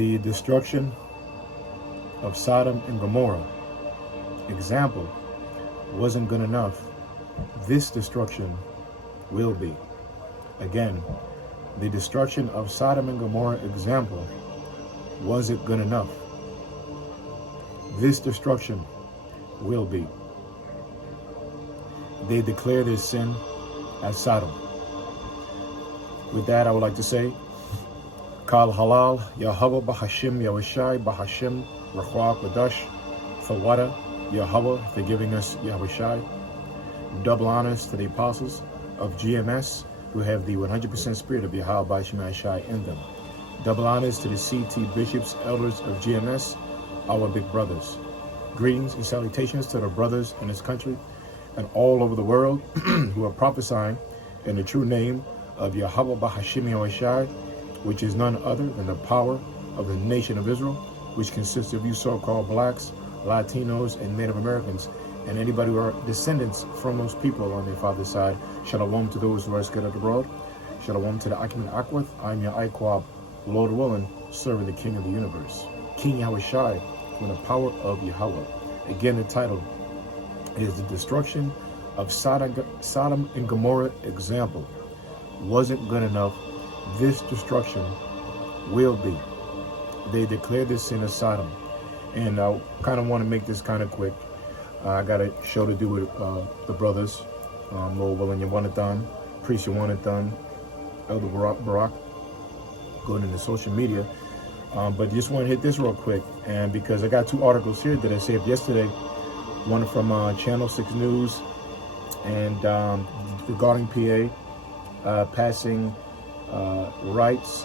The destruction of Sodom and Gomorrah example wasn't good enough. This destruction will be. Again, the destruction of Sodom and Gomorrah example wasn't good enough. This destruction will be. They declared their sin as Sodom. With that, I would like to say, Kal Halal, Yahweh Bahashim Yahushai Bahashim Rachwa Kodash Fawada Yahweh for giving us Yahushai. Double honors to the apostles of GMS who have the 100% spirit of Yahweh Bahashim Shai in them. Double honors to the CT bishops, elders of GMS, our big brothers. Greetings and salutations to the brothers in this country and all over the world who are prophesying in the true name of Yahweh Bahashim Yahushai, which is none other than the power of the nation of Israel, which consists of you so-called blacks, Latinos, and Native Americans, and anybody who are descendants from those people on their father's side. Shalom to those who are scattered abroad. Shalom to the Akim and Akwith. I'm your Iquab, Lord willing, serving the King of the universe, King Yahushai, with the power of Yahweh. Again, the title is The Destruction of Sodom and Gomorrah Example. Wasn't good enough. This destruction will be. They declared this sin as Sodom. And I kind of want to make this kind of quick. I got a show to do with the brothers, Lord willing, Yawanathan, Priest Yawanathan, Elder Barak, going into social media. But just want to hit this real quick. And because I got two articles here that I saved yesterday, one from Channel 6 News and regarding PA passing rights,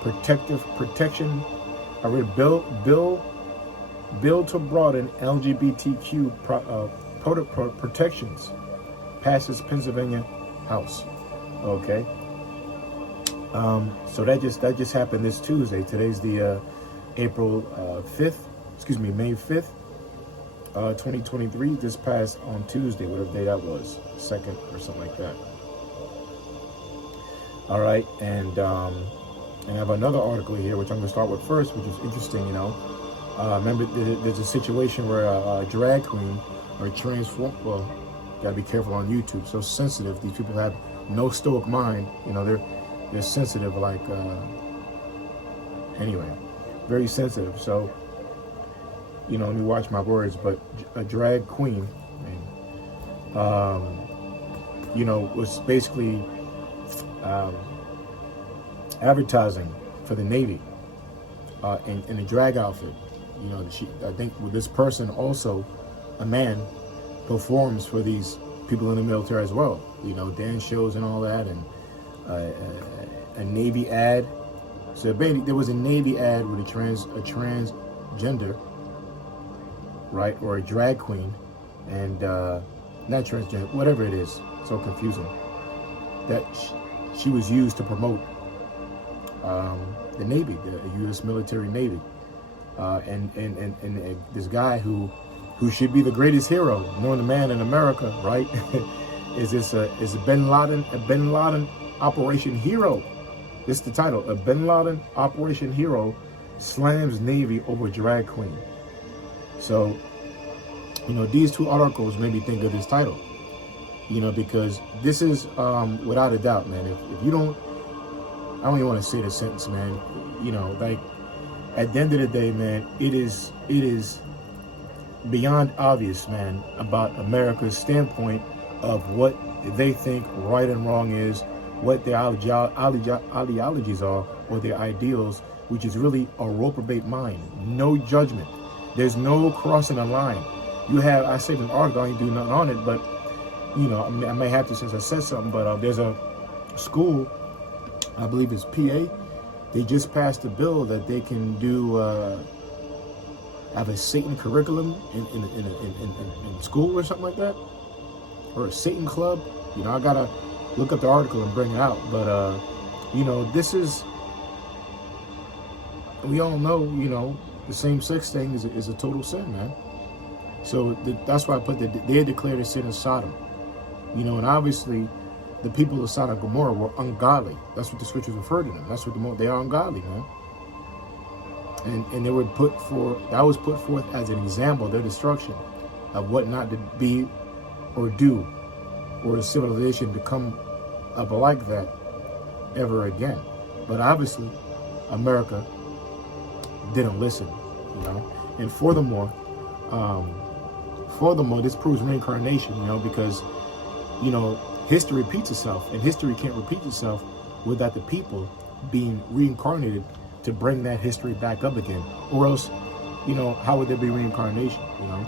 protection. I read bill to broaden LGBTQ protections passes Pennsylvania House. Okay. So that just happened this Tuesday. Today's the April 5th. Excuse me, May 5th, 2023. This passed on Tuesday, whatever day that was, 2nd or something like that. All right, and I have another article here, which I'm going to start with first, which is interesting, you know. Remember, there's a situation where a drag queen or well, gotta be careful on YouTube. So sensitive. These people have no stoic mind. You know, they're sensitive. Like anyway, very sensitive. So you know, let me watch my words. But a drag queen, you know, was basically advertising for the Navy in a drag outfit. You know, I think with this person also, a man, performs for these people in the military as well. You know, dance shows and all that, and a Navy ad. So there was a Navy ad with a transgender, right, or a drag queen, and not transgender, whatever it is. So confusing. That she was used to promote the Navy, the U.S. military Navy. And this guy who should be the greatest hero, known the man in America, right? is a Bin Laden Operation Hero. This is the title: a Bin Laden Operation Hero slams Navy over drag queen. So, you know, these two articles made me think of this title. You know, because this is without a doubt, man. If you don't, I don't even want to say the sentence, man. You know, like, at the end of the day, man, it is beyond obvious, man, about America's standpoint of what they think right and wrong is, what their ideologies are, or their ideals, which is really a reprobate mind. No judgment. There's no crossing a line. You have, I saved an article, I ain't do nothing on it, but, you know, I may have to since I said something, but there's a school, I believe it's PA, they just passed a bill that they can do have a Satan curriculum in school or something like that, or a Satan club. You know, I gotta look up the article and bring it out. But you know, this is, we all know, you know, the same-sex thing is a total sin, man. So that's why I put that they declared a sin of Sodom. You know, and obviously the people of Sodom and Gomorrah were ungodly. That's what the scriptures refer to them. That's what they are, ungodly, man. And they were that was put forth as an example, their destruction of what not to be or do, or a civilization to come up like that ever again. But obviously, America didn't listen, you know. And furthermore, this proves reincarnation, you know, because, you know, history repeats itself, and history can't repeat itself without the people being reincarnated to bring that history back up again. Or else, you know, how would there be reincarnation, you know?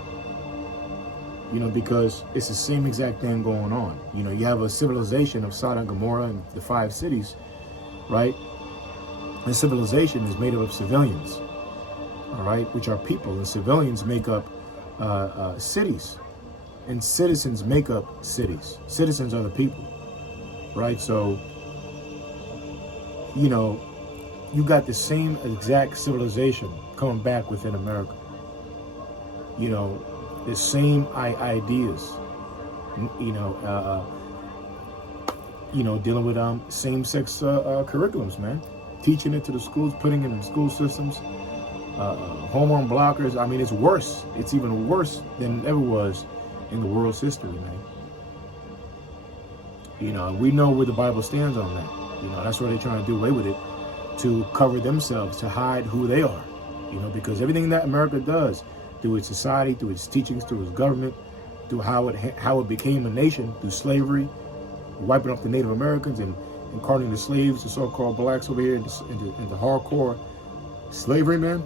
You know, because it's the same exact thing going on. You know, you have a civilization of Sodom and Gomorrah and the 5 cities, right? And civilization is made up of civilians, all right, which are people. And civilians make up cities, and citizens make up cities. Citizens are the people, right? So, you know, you got the same exact civilization coming back within America. You know, the same ideas, you know, dealing with same-sex curriculums, man. Teaching it to the schools, putting it in school systems, hormone blockers. I mean, it's worse. It's even worse than it ever was in the world's history, man. You know, we know where the Bible stands on that. You know, that's what they're trying to do away with it, to cover themselves, to hide who they are. You know, because everything that America does, through its society, through its teachings, through its government, through how it became a nation, through slavery, wiping up the Native Americans and incarnating the slaves, the so-called blacks over here, into hardcore slavery, man,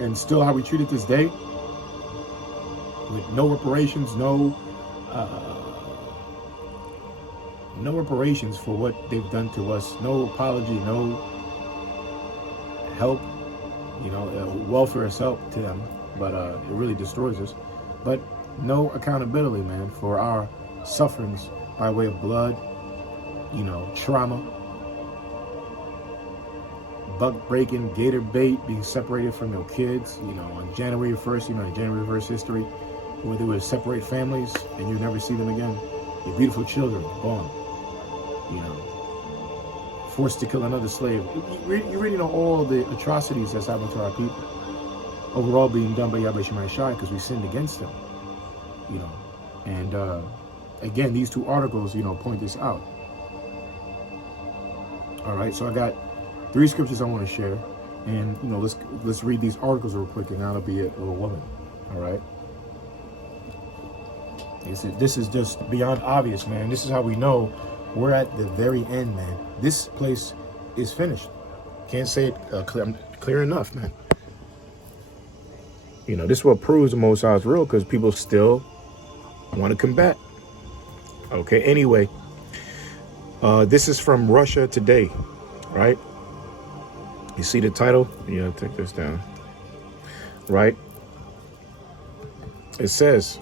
and still how we treat it this day, with no reparations, no reparations for what they've done to us, no apology, no help, you know, welfare is help to them, but it really destroys us. But no accountability, man, for our sufferings by way of blood, you know, trauma, buck breaking, gator bait, being separated from their kids, you know, on January 1st, you know, January 1st history, where they would separate families and you never see them again. Your beautiful children gone, you know, forced to kill another slave. You really know all the atrocities that's happened to our people. Overall being done by Yahweh Shemai Shai because we sinned against them, you know. And again, these 2 articles, you know, point this out. All right, so I got 3 scriptures I want to share, and you know, let's read these articles real quick, and that'll be it, little woman. All right. This is just beyond obvious, man. This is how we know we're at the very end, man. This place is finished. Can't say it clear enough, man. You know, this is what proves the Most High is real, because people still want to combat. Okay, anyway, this is from Russia Today, right? You see the title? Yeah, take this down. Right? It says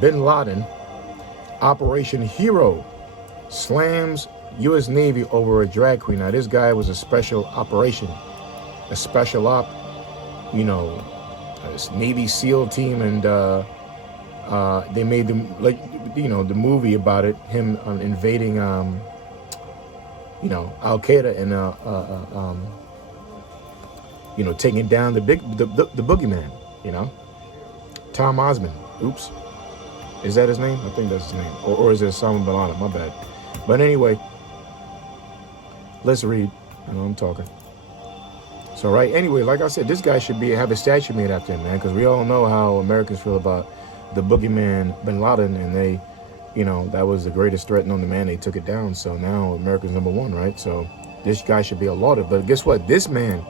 Bin Laden, Operation Hero, slams U.S. Navy over a drag queen. Now, this guy was a special operation, a special op, you know, Navy SEAL team, and they made them, like, you know, the movie about it, him invading, you know, Al Qaeda and you know, taking down the boogeyman, you know, Tom Osmond. Oops, is that his name? I think that's his name, or is it Osama bin Laden? My bad. But anyway, let's read. I know I'm talking. So, right, anyway, like I said, this guy should have a statue made after him, man, because we all know how Americans feel about the boogeyman bin Laden, and they, you know, that was the greatest threat known to man. They took it down, so now America's #1, right? So this guy should be lauded. But guess what? This man,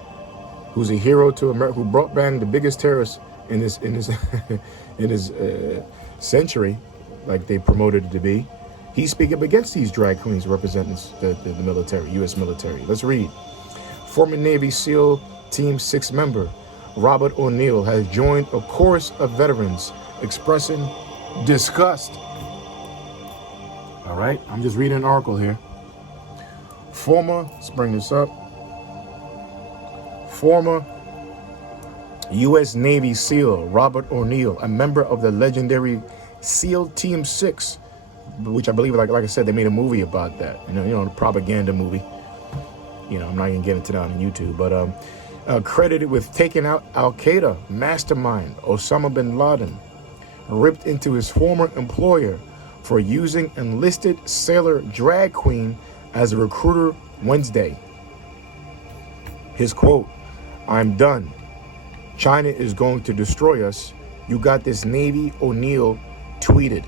who's a hero to America, who brought back the biggest terrorist in this in his century, like they promoted it to be, he's speaking up against these drag queens representing the military, U.S. military. Let's read. Former Navy SEAL Team 6 member Robert O'Neill has joined a chorus of veterans expressing disgust. All right, I'm just reading an article here. Let's bring this up. Former U.S. Navy SEAL Robert O'Neill, a member of the legendary SEAL Team 6, which I believe, like I said, they made a movie about that. You know, the propaganda movie. You know, I'm not gonna get into that on YouTube, but credited with taking out Al-Qaeda mastermind Osama bin Laden, ripped into his former employer for using enlisted sailor drag queen as a recruiter Wednesday. His quote, "I'm done. China is going to destroy us. You got this Navy," O'Neill tweeted,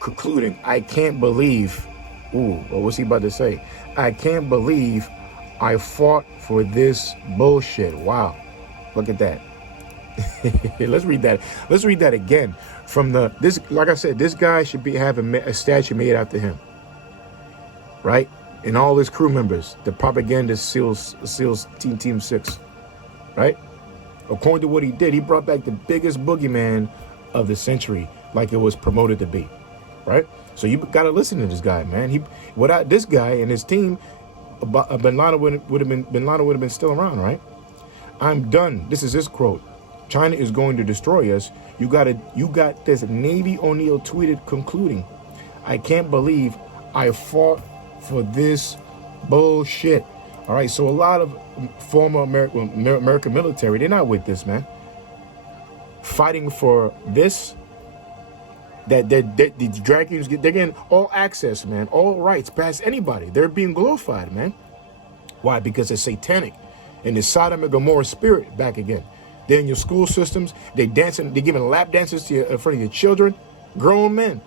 concluding, "I can't believe," what was he about to say? "I can't believe I fought for this bullshit." Wow. Look at that. Let's read that. Let's read that again. From this, like I said, this guy should have a statue made after him, right? And all his crew members, the propaganda SEALs Team 6, right? According to what he did, he brought back the biggest boogeyman of the century, like it was promoted to be, right? So you got to listen to this guy, man. Without this guy and his team, Bin Laden would have been still around, right? "I'm done." This is his quote. "China is going to destroy us. You got this," Navy O'Neill tweeted, concluding, "I can't believe I fought for this bullshit." All right, so a lot of former American military, they're not with this, man. Fighting for this, that the drag queens they're getting all access, man, all rights past anybody. They're being glorified, man. Why? Because it's satanic, and the Sodom and Gomorrah spirit back again. They're in your school systems. They dancing. They're giving lap dances to in front of your children, grown men,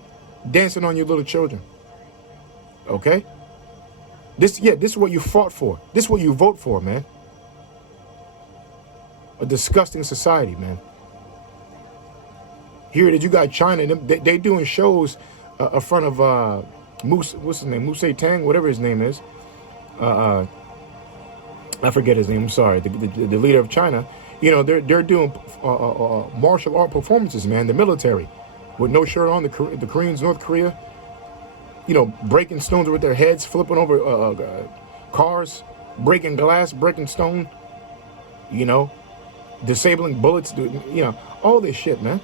dancing on your little children. Okay. This is what you fought for. This is what you vote for, man. A disgusting society, man. Here that you got China, they doing shows in front of what's his name, Moose Tang, whatever his name is. I forget his name. I'm sorry, the leader of China. You know, they're doing martial art performances, man. The military, with no shirt on. The Koreans, North Korea. You know, breaking stones with their heads, flipping over cars, breaking glass, breaking stone. You know, disabling bullets. You know, all this shit, man.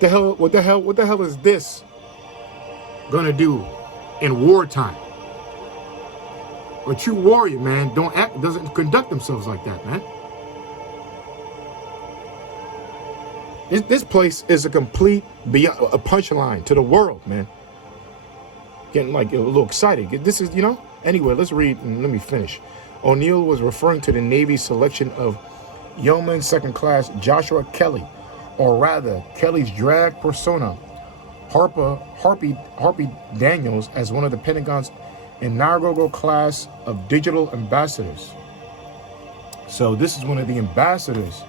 What the hell is this gonna do in wartime? A true warrior, man, doesn't conduct themselves like that, man. This place is a complete a punchline to the world, man. Getting like a little excited. This is, you know. Anyway, let's read and let me finish. O'Neill was referring to the Navy's selection of Yeoman Second Class Joshua Kelly, or rather Kelly's drag persona, Harpy Daniels, as one of the Pentagon's inaugural class of digital ambassadors. So this is one of the ambassadors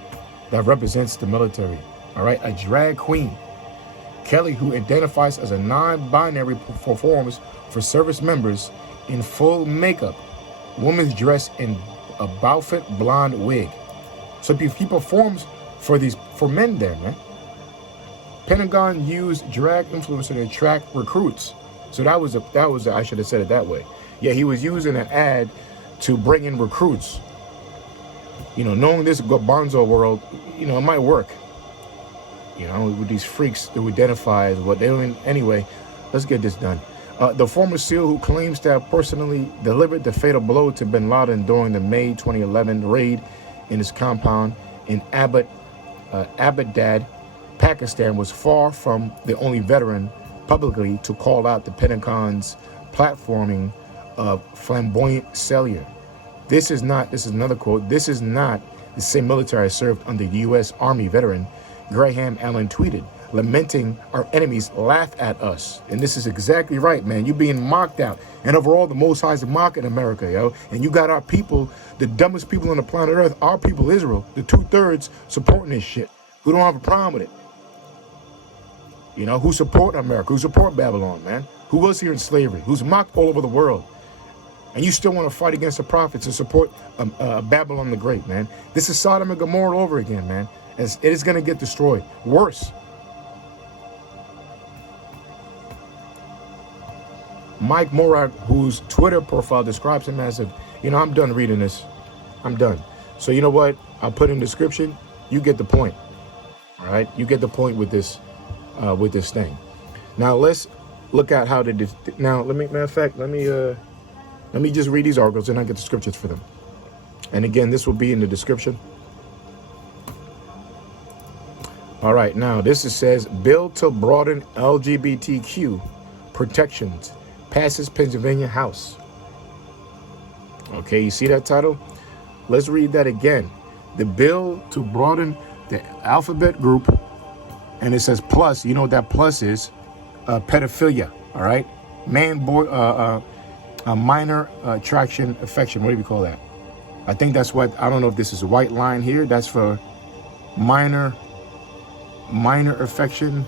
that represents the military. All right, a drag queen. Kelly, who identifies as a non-binary, performs for service members in full makeup, women's dress in a Beaufort blonde wig. So he performs for men there, man. Pentagon used drag influencer to attract recruits. So that was I should have said it that way. Yeah, he was using an ad to bring in recruits. You know, knowing this Bonzo world, you know, it might work. You know, with these freaks who identify as what they're doing. Anyway, let's get this done. The former SEAL, who claims to have personally delivered the fatal blow to bin Laden during the May 2011 raid in his compound in Abbottabad, Pakistan, was far from the only veteran publicly to call out the Pentagon's platforming of flamboyant failure. This is another quote, "This is not the same military I served under U.S. Army veteran Graham Allen tweeted, lamenting our enemies laugh at us." And this is exactly right, man. You're being mocked out. And overall, the Most High is mocking America, yo. And you got our people, the dumbest people on the planet Earth, our people, Israel, the 2/3 supporting this shit. Who don't have a problem with it. You know, who support America, who support Babylon, man. Who was here in slavery, who's mocked all over the world. And you still want to fight against the prophets and support Babylon the Great, man. This is Sodom and Gomorrah all over again, man. It is going to get destroyed. Worse. Mike Morag, whose Twitter profile describes him as I'm done reading this. I'm done. So you know what? I'll put in the description. You get the point. All right? You get the point with this thing. Now let's look at how to now let me Let me just read these articles and I get the scriptures for them. And again, this will be in the description. All right, now this says, bill to broaden LGBTQ protections passes Pennsylvania House. Okay, you see that title? Let's read that again. The bill to broaden the alphabet group, and it says plus, you know what that plus is? Pedophilia, all right? Man, boy, a minor attraction, affection, what do we call that? I think that's what, I don't know if this is a white line here. That's for minor affection,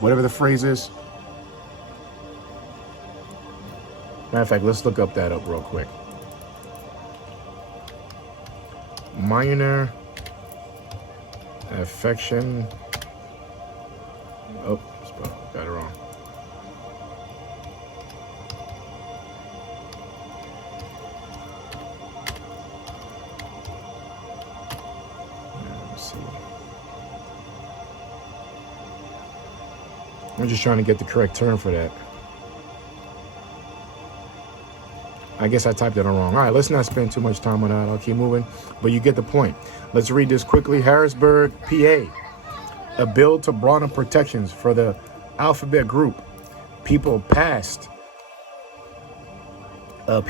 whatever the phrase is. Matter of fact, let's look that up real quick. Minor affection. Oh, got it wrong. Let's see. I'm just trying to get the correct term for that. I guess I typed it wrong. All right, let's not spend too much time on that. I'll keep moving, but you get the point. Let's read this quickly. Harrisburg, PA. A bill to broaden protections for the alphabet group. People passed. I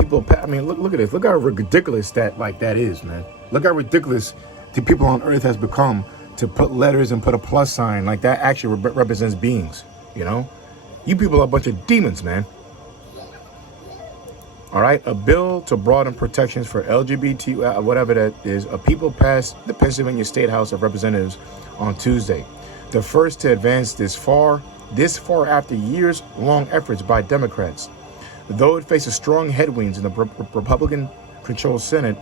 mean, look at this. Look how ridiculous that is, man. Look how ridiculous the people on Earth has become to put letters and put a plus sign. Like that actually represents beings, you know? You people are a bunch of demons, man. All right, a bill to broaden protections for LGBT, whatever that is, people passed the Pennsylvania State House of Representatives on Tuesday. The first to advance this far after years-long efforts by Democrats. Though it faces strong headwinds in the Republican-controlled Senate,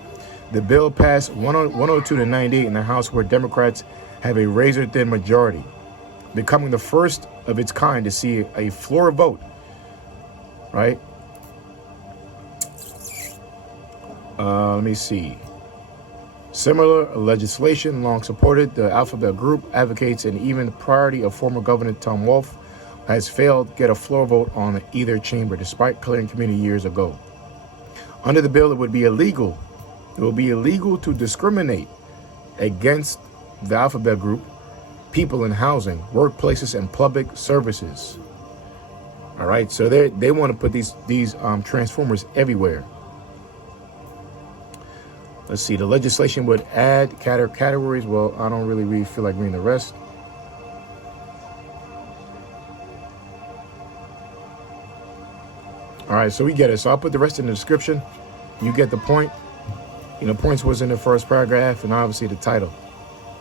the bill passed 102 to 98 in the House, where Democrats have a razor-thin majority, becoming the first of its kind to see a floor vote, right? Let me see. Similar legislation, long supported, the alphabet group advocates an even priority of former Governor Tom Wolf has failed to get a floor vote on either chamber, despite clearing committee years ago. Under the bill, it will be illegal to discriminate against the alphabet group, people in housing, workplaces, and public services. All right, so they want to put these transformers everywhere. Let's see, the legislation would add categories. Well, I don't really feel like reading the rest. All right, so we get it. So I'll put the rest in the description. You get the point. You know, points was in the first paragraph and obviously the title.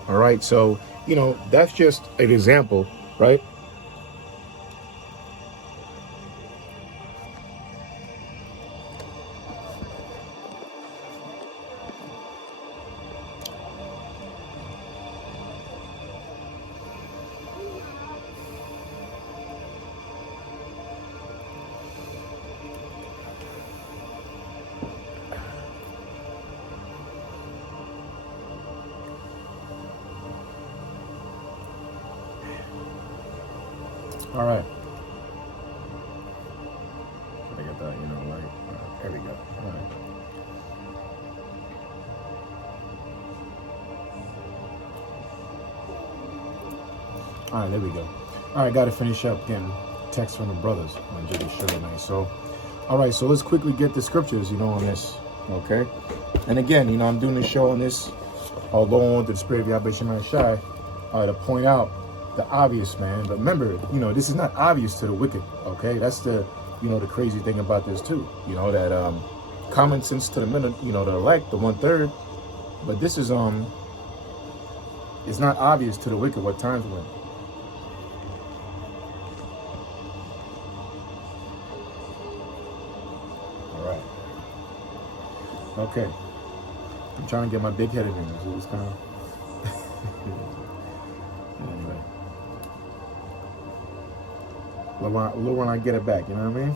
All right, so, you know, that's just an example, right? All right. I get that, you know, like, there we go. All right. All right, there we go. All right, got to finish up getting text from the brothers on Jiggy Sugar, man. So, all right, so let's quickly get the scriptures, you know, on this, okay? And again, you know, I'm doing this show on this, although on to the spirit of Yahweh Shemai Shai, to point out the obvious, man. But remember, you know, this is not obvious to the wicked, okay? That's the, you know, the crazy thing about this too. You know, that common sense to the minute, you know, the elect, the 1/3. But this is it's not obvious to the wicked what times we're in. All right. Okay. I'm trying to get my big headed in. So it's kind of anyway. Little when I get it back, you know what I mean?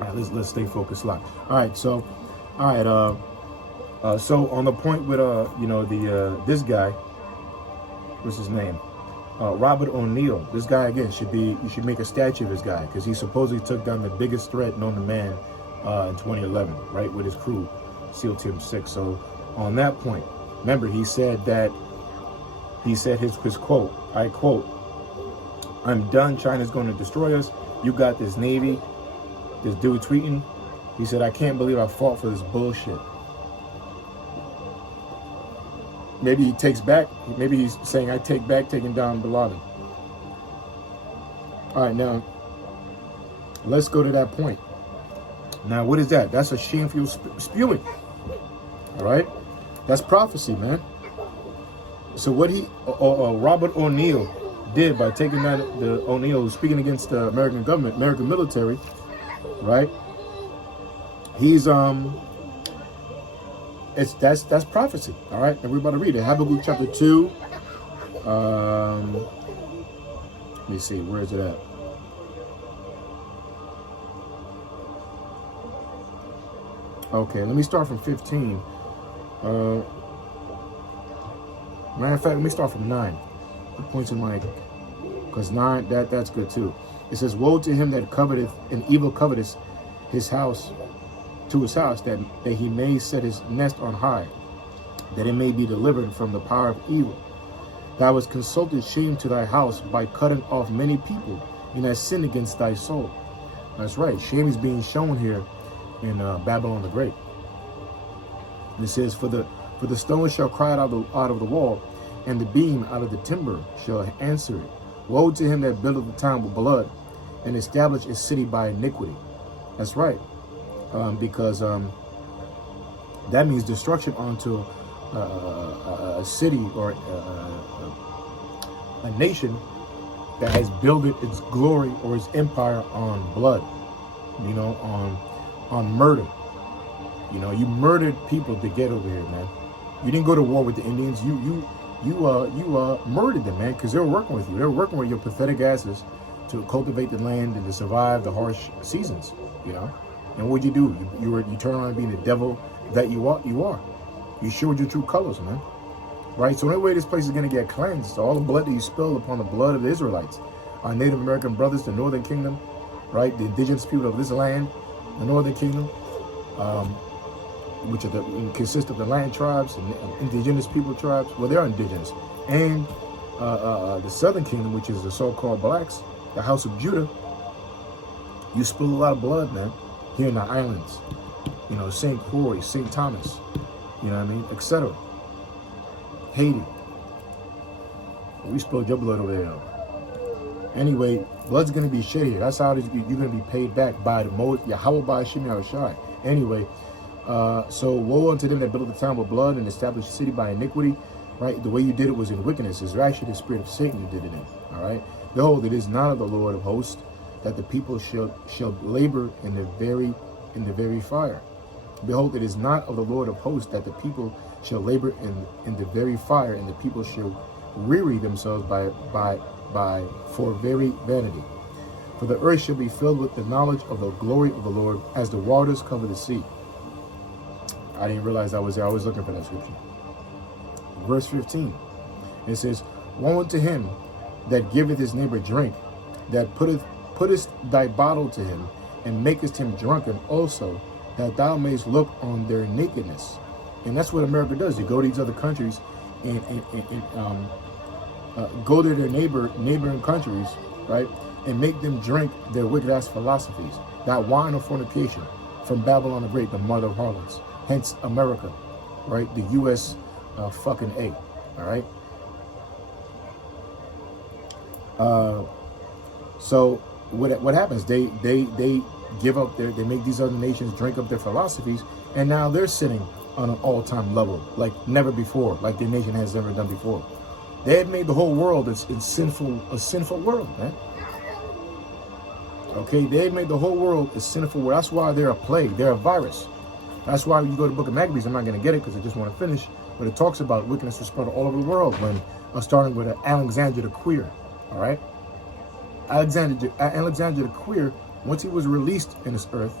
All right, let's stay focused, locked. All right, so, so on the point with you know, the this guy, what's his name? Robert O'Neill, this guy again you should make a statue of this guy, because he supposedly took down the biggest threat known to man in 2011, right, with his crew, SEAL Team 6. So on that point, remember, he said his quote, I quote, "I'm done. China's going to destroy us. You got this Navy." This dude tweeting, he said, "I can't believe I fought for this bullshit." Maybe he takes back, maybe he's saying, I take back taking down Bin Laden. All right, now, let's go to that point. Now, what is that? That's a shameful spewing. All right? That's prophecy, man. So what Robert O'Neill did by taking down the O'Neill, who's speaking against the American government, American military, right? He's that's prophecy. All right, everybody read it. Habakkuk chapter 2. Let me see, where is it at? Okay, let me start from 15. Matter of fact, let me start from 9. The points in my, because 9, that's good too. It says, "Woe to him that coveteth an evil covetous his house, to his house, that he may set his nest on high, that it may be delivered from the power of evil. Thou hast consulted shame to thy house by cutting off many people, and hast sinned against thy soul." That's right. Shame is being shown here in Babylon the Great. And it says, "For the stone shall cry out of the wall, and the beam out of the timber shall answer it. Woe to him that buildeth the town with blood, and establish his city by iniquity." That's right. Because that means destruction onto a city or a nation that has built its glory or its empire on blood, you know, on murder. You know, you murdered people to get over here, man. You didn't go to war with the Indians. You murdered them, man, because they were working with you. They were working with your pathetic asses to cultivate the land and to survive the harsh seasons, you know. And what'd you do? You turn around being the devil that you are. You showed your true colors, man. Right? So the only way this place is going to get cleansed, all the blood that you spilled upon the blood of the Israelites, our Native American brothers, the Northern Kingdom, right? The indigenous people of this land, the Northern Kingdom, which consist of the land tribes and indigenous people tribes. Well, they're indigenous. And the Southern Kingdom, which is the so-called blacks, the House of Judah. You spilled a lot of blood, man. Here in the islands, you know, St. Croix, St. Thomas, you know what I mean, etc. Haiti. We spilled your blood over there. Anyway, blood's going to be shed here. That's how you're going to be paid back by the Yahweh by Hashem Yahushai. Anyway, so woe unto them that build the town with blood and establish the city by iniquity. Right? The way you did it was in wickedness. It's actually the spirit of Satan you did it in. All right? Behold, it is not of the Lord of hosts, that the people shall labor in the very fire. Behold, it is not of the Lord of hosts, that the people shall labor in the very fire, and the people shall weary themselves for very vanity. For the earth shall be filled with the knowledge of the glory of the Lord, as the waters cover the sea. I didn't realize I was there. I was looking for that scripture. Verse 15. It says, "Woe unto him that giveth his neighbor drink, that puttest thy bottle to him, and makest him drunken also, that thou mayest look on their nakedness." And that's what America does. You go to these other countries and go to their neighboring countries, right, and make them drink their wicked ass philosophies, that wine of fornication from Babylon the Great, the mother of harlots. Hence America, right? The U.S. fucking A. All right. So what happens? They give up they make these other nations drink up their philosophies, and now they're sitting on an all-time level like never before, like their nation has never done before. They had made the whole world a sinful world, man. Okay, they had made the whole world a sinful world. That's why they're a plague. They're a virus. That's why when you go to the book of Maccabees, I'm not going to get it because I just want to finish, but it talks about wickedness was spread all over the world, when starting with Alexander the Queer. All right, Alexander the Queer, once he was released in this earth,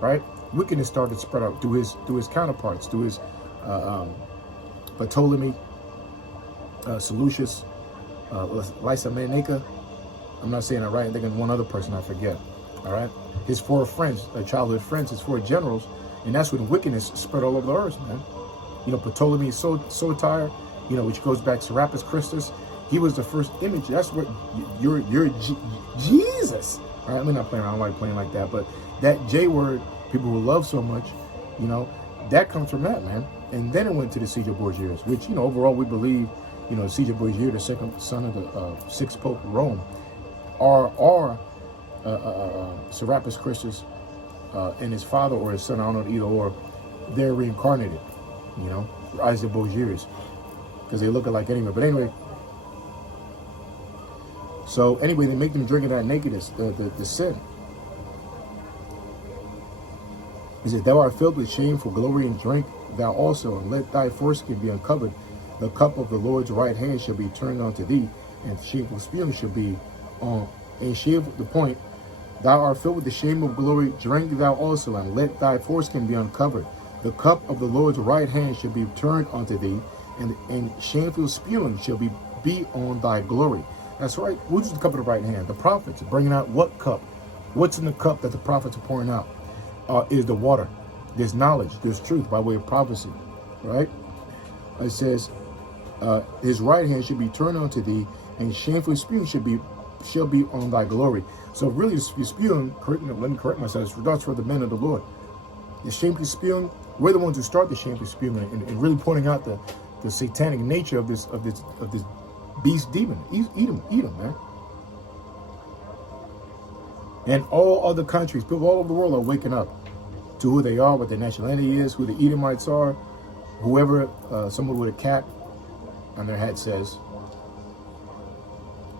right, wickedness started to spread out through his counterparts, through his Ptolemy, Seleucus, Lysa. I'm not saying it right. I think it's one other person I forget. All right. His 4 friends, childhood friends, his 4 generals, and that's when wickedness spread all over the earth, man. You know, Ptolemy Soter, you know, which goes back to Serapis Christus. He was the first image. That's what you're Jesus. All right, I'm not playing around. I don't like playing like that, but that J word, people will love so much, you know, that comes from that, man. And then it went to the Siege of Bourges, which, you know, overall we believe, you know, the Siege of Bourges, the second son of the 6th Pope of Rome, are Serapis Christus and his father or his son, I don't know, either or, they're reincarnated, you know, Eyes of Bourges, because they look alike anyway. But anyway, so anyway, they make them drink of that nakedness, the sin. He said, thou art filled with shame for glory and drink thou also, and let thy foreskin be uncovered. The cup of the Lord's right hand shall be turned unto thee, and shameful spewing shall be on. And shameful, the point, thou art filled with the shame of glory, drink thou also, and let thy foreskin be uncovered. The cup of the Lord's right hand shall be turned unto thee, and shameful spewing shall be on thy glory. That's right. Which is the cup of the right hand? The prophets are bringing out what cup? What's in the cup that the prophets are pouring out? Is the water. There's knowledge. There's truth by way of prophecy. Right? It says, his right hand should be turned unto thee, and shameful spewing shall be on thy glory. So really, spewing, let me correct myself, that's for the men of the Lord. The shameful spewing, we're the ones who start the shameful spewing, and really pointing out the satanic nature of this beast demon. Eat him, man. And all other countries, people all over the world are waking up to who they are, what their nationality is, who the Edomites are, whoever, someone with a cat on their hat says,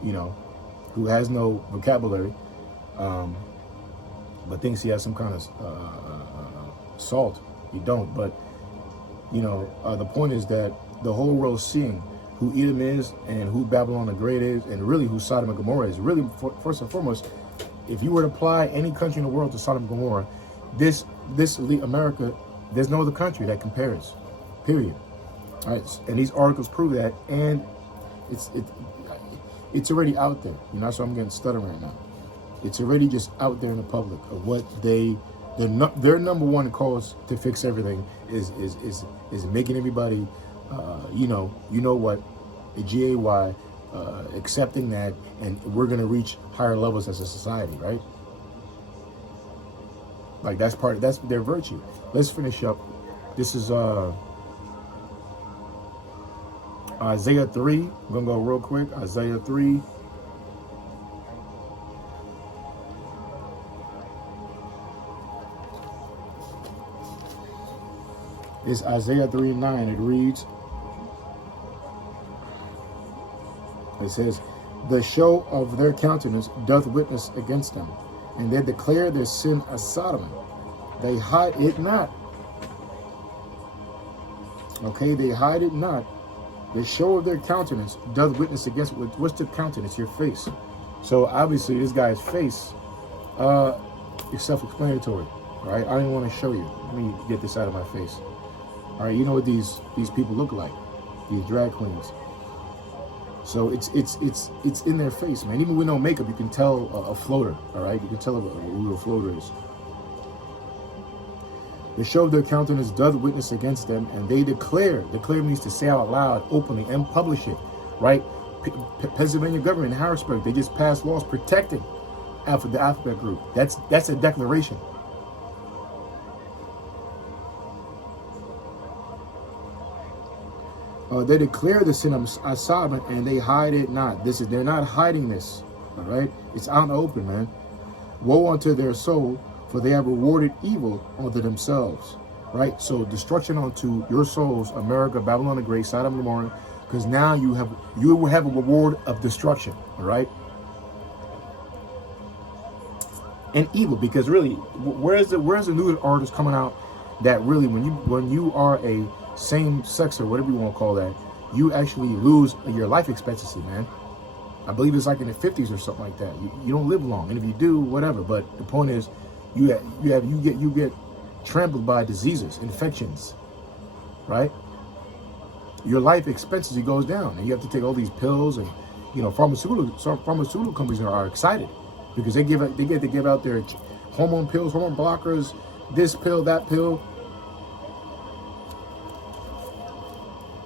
you know, who has no vocabulary, but thinks he has some kind of salt. He don't. But, you know, the point is that the whole world is seeing who Edom is and who Babylon the Great is, and really who Sodom and Gomorrah is. Really, first and foremost, if you were to apply any country in the world to Sodom and Gomorrah, this America, there's no other country that compares, period. All right, and these articles prove that, and it's already out there. You know, that's why I'm getting stuttering right now. It's already just out there in the public of what their number one cause to fix everything is making everybody, you know what, a GAY, accepting that, and we're gonna reach higher levels as a society, right? Like that's their virtue. Let's finish up. This is Isaiah 3. I'm gonna go real quick. Isaiah 3. It's Isaiah 3:9. It reads, it says, the show of their countenance doth witness against them, and they declare their sin as Sodom. They hide it not. Okay, they hide it not. The show of their countenance doth witness against. What's the countenance? Your face. So obviously this guy's face is self-explanatory. All right, I don't even want to show you. Let me get this out of my face. All right, you know what these people look like, these drag queens. So it's in their face, man. Even with no makeup, you can tell a floater. All right, you can tell who a floater is. The show of their countenance doth witness against them, and they declare. Declare means to say out loud, openly, and publish it, right? Pennsylvania government in Harrisburg, they just passed laws protecting the alphabet group. That's a declaration. They declare the sin of Sodom, and they hide it not. They're not hiding this, all right? It's out in the open, man. Woe unto their soul, for they have rewarded evil unto themselves, right? So destruction unto your souls, America, Babylon the Great, Sodom and Gomorrah, because now you will have a reward of destruction, all right? And evil, because really, where's the news artists coming out that really when you are a same sex or whatever you want to call that, you actually lose your life expectancy, man. I believe it's like in the 50s or something like that. You don't live long, and if you do, whatever. But the point is, you get trampled by diseases, infections, right? Your life expectancy goes down, and you have to take all these pills, and pharmaceutical companies are excited because they get to give out their hormone pills, hormone blockers, this pill, that pill.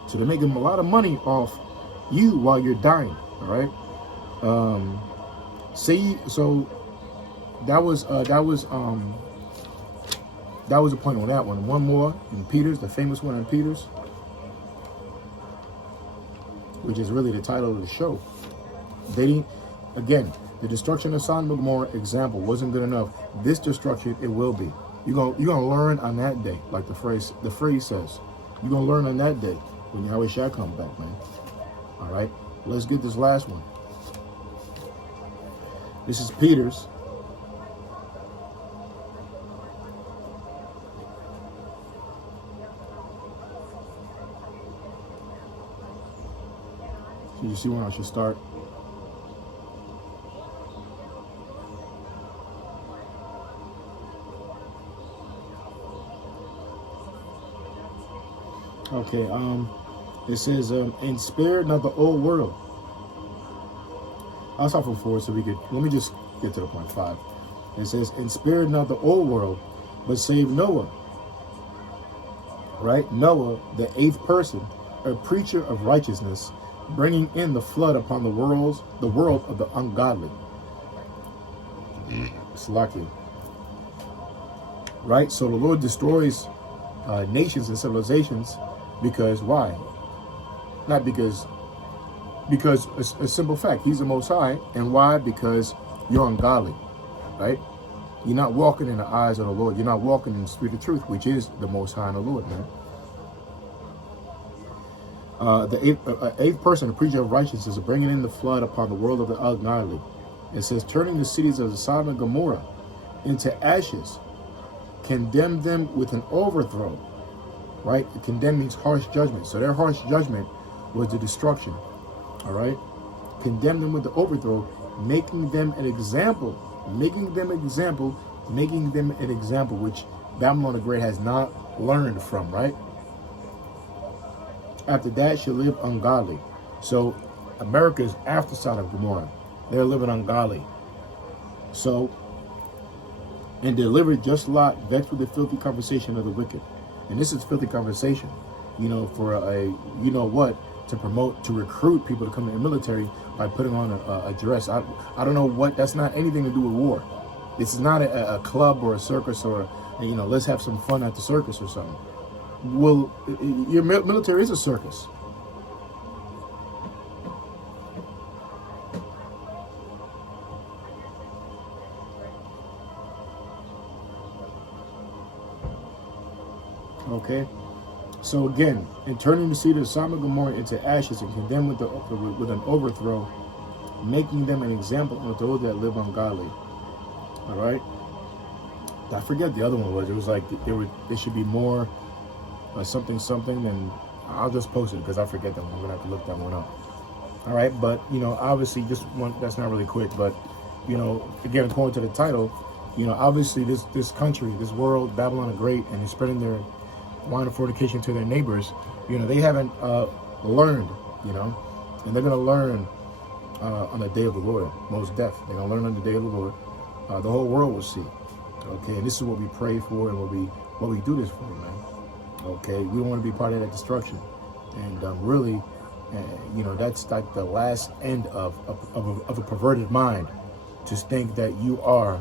So they're making a lot of money off you while you're dying. All right. So that was a point on that one. One more in Peter's, the famous one in Peter's, which is really the title of the show. Again, the destruction of Sodom and Gomorrah example wasn't good enough. This destruction, it will be. You're gonna learn on that day, like the phrase says. You're gonna learn on that day when Yahweh shall come back, man. All right, let's get this last one. This is Peter's. So you see where I should start? Okay, it says, in spirit, not the old world. I'll start from 4 so let me just get to the point 5. It says, in spirit, not the old world, but save Noah. Right? Noah, the 8th person, a preacher of righteousness, bringing in the flood upon the world of the ungodly. It's lucky. Right? So the Lord destroys nations and civilizations because why? Not because a simple fact, he's the Most High. And why? Because you're ungodly, right? You're not walking in the eyes of the Lord. You're not walking in the spirit of truth, which is the Most High and the Lord, man. The 8th person, a preacher of righteousness, is bringing in the flood upon the world of the ungodly. It says, turning the cities of the Sodom and Gomorrah into ashes, condemn them with an overthrow. Right? Condemn means harsh judgment. So their harsh judgment was the destruction. All right? Condemn them with the overthrow, making them an example, which Babylon the Great has not learned from, right? After that, she'll live ungodly. So America is after Sodom and Gomorrah. They're living ungodly. So, and delivered just Lot, vexed with the filthy conversation of the wicked. And this is filthy conversation, for to promote, to recruit people to come in the military by putting on a dress. I don't know what, that's not anything to do with war. This is not a club or a circus or, let's have some fun at the circus or something. Well, your military is a circus. Okay, so again, in turning the city of Sodom and Gomorrah into ashes and condemn with an overthrow, making them an example of those that live ungodly. All right, I forget the other one was. It was like there should be more something, and I'll just post it because I forget that one. I'm gonna have to look that one up. All right, but obviously this one, that's not really quick, but again, according to the title, obviously this country, this world, Babylon the Great, and they're spreading their wine of fornication to their neighbors. They haven't learned, and they're gonna learn on the day of the Lord. Most deaf, they're gonna learn on the day of the Lord. The whole world will see. Okay, and this is what we pray for, and what we do this for, man. Okay, we don't want to be part of that destruction, and really, that's like the last end of a perverted mind, to think that you are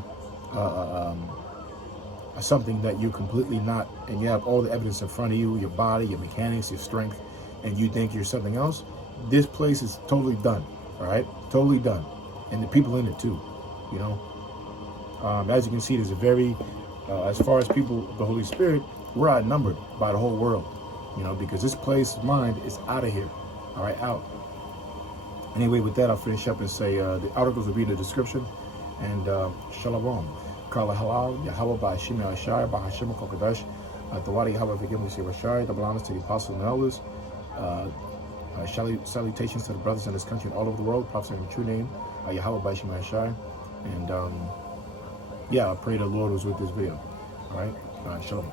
something that you're completely not, and you have all the evidence in front of you, your body, your mechanics, your strength, and you think you're something else. This place is totally done, all right? Totally done. And the people in it too, As you can see, there's a very, as far as people, the Holy Spirit, we're outnumbered by the whole world, because this place, mind, is out of here, all right, out. Anyway, with that, I'll finish up and say the articles will be in the description, and Shalom. Kala halal, Yahweh Ba'ashim Yashai, Ba'ashim Kokodash, Tawadi Yahweh Begim Yashai, the belongs to the apostles and elders. Salutations to the brothers in this country and all over the world, prophets in the true name, Yahweh Ba'ashim Yashai. And I pray the Lord was with this video. All right, shalom.